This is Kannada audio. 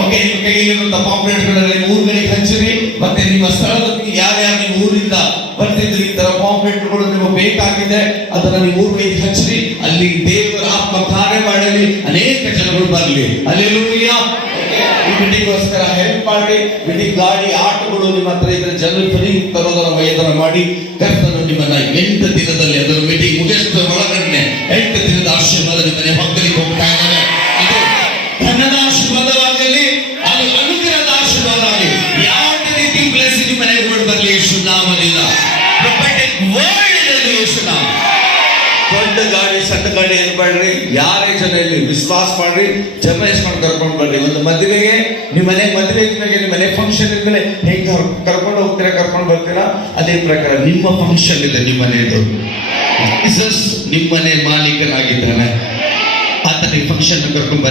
ಓಕೆ, ನಿಮ್ಮ ಕೈಯಲ್ಲಿರುವಂತಹ ಪಾಂಪ್ಲೆಟ್ಗಳಲ್ಲಿ ಊರುಗಳಿಗೆ ಹಂಚಿರಿ. ಮತ್ತೆ ನಿಮ್ಮ ಸ್ಥಳದಲ್ಲಿ ಯಾರ್ಯಾರು ನಿಮ್ಮ ಊರಿಂದ ಬರ್ತಿದ್ರು ಈ ತರ ಪಾಂಪ್ಲೆಟ್ಗಳು ನಿಮಗೆ ಬೇಕಾಗಿದೆ, ಅದನ್ನ ನೀವು ಊರಿಗೆ ಹಂಚಿರಿ. ಅಲ್ಲಿ ದೇವರ ಆತ್ಮ ಕಾರ್ಯ ಮಾಡಲಿ, ಅನೇಕ ಜನಗಳು ಬರಲಿ. ಅಲ್ಲೆಲ್ಲೂಯ್ಯ. ಈ ಮೀಟಿಂಗ್ಗೋಸ್ಕರ ಹೆಲ್ಪ್ ಮಾಡಿ. ಮೀಟಿಂಗ್ ಗಾಡಿ ಆಟೋಗಳು ನಿಮ್ಮ ಹತ್ರ ಇದ್ರೆ ಜನರು ಫ್ರೀ ತರೋದರ ವಯದನ ಮಾಡಿ. ಕರ್ತನು ನಿಮ್ಮನ್ನ 8 ದಿನದಲ್ಲಿ ಅದರ ಮೀಟಿಂಗ್ ಮುಗಿಸಿದ ಒಳಗಡೆ 8 ದಿನದ ಆಶೀರ್ವಾದ ನಿಮ್ಮನೆ ಮಕ್ಕಳಿಗೆ ಹೋಗ್ತಾ ಇದ್ದಾರೆ. ಇದು ಧನದ ಆಶೀರ್ವಾದವಾಗಲಿ, ಅದು ಅನುಗ್ರಹದ ಆಶೀರ್ವಾದ ಆಗಲಿ. ಯಾವುದೇ ರೀತಿ ಬ್ಲೆಸಿಂಗ್ ನಿಮ್ಮ ಮನೆಗೆ ಕೊಂಡು ಬರಲಿ ಯೇಸು ನಾಮದಿಂದ. ಪ್ರೊಫೆಟಿಕ್ ವರ್ಡ್ ಅಲ್ಲಿ ಯೇಸು ನಾಮ. ದೊಡ್ಡ ಗಾಡಿ ಸಣ್ಣ ಗಾಡಿ ಅನ್ಬೇಡ್ರಿ. ಯಾರೇ ಜನ ಇಲ್ಲಿ ವಿಶ್ವಾಸ ಮಾಡ್ರಿ, ಜಮಾಯಿಸ್ಕೊಂಡು ಕರ್ಕೊಂಡು ಬರ್ರಿ. ಒಂದು ಮದುವೆಗೆ ನಿಮ್ಮ ಮನೆ ಮದುವೆ ಇದ್ಮೇಲೆ, ನಿಮ್ಮ ಮನೆ ಫಂಕ್ಷನ್ ಇದ್ಮೇಲೆ ಹೇಗೆ ಕರ್ಕೊಂಡು ಹೋಗ್ತೀರಾ, ಕರ್ಕೊಂಡು ಬರ್ತೀರಾ, ಅದೇ ಪ್ರಕಾರ ನಿಮ್ಮ ಫಂಕ್ಷನ್ ಇದೆ. ನಿಮ್ಮ ಮನೆಯದು ಜೀಸಸ್ ನಿಮ್ಮ ಮನೆ ಮಾಲೀಕನಾಗಿದ್ದಾನೆ. ಆತನಿಗೆ ಫಂಕ್ಷನ್ ಕರ್ಕೊಂಡು ಬರ್ರಿ.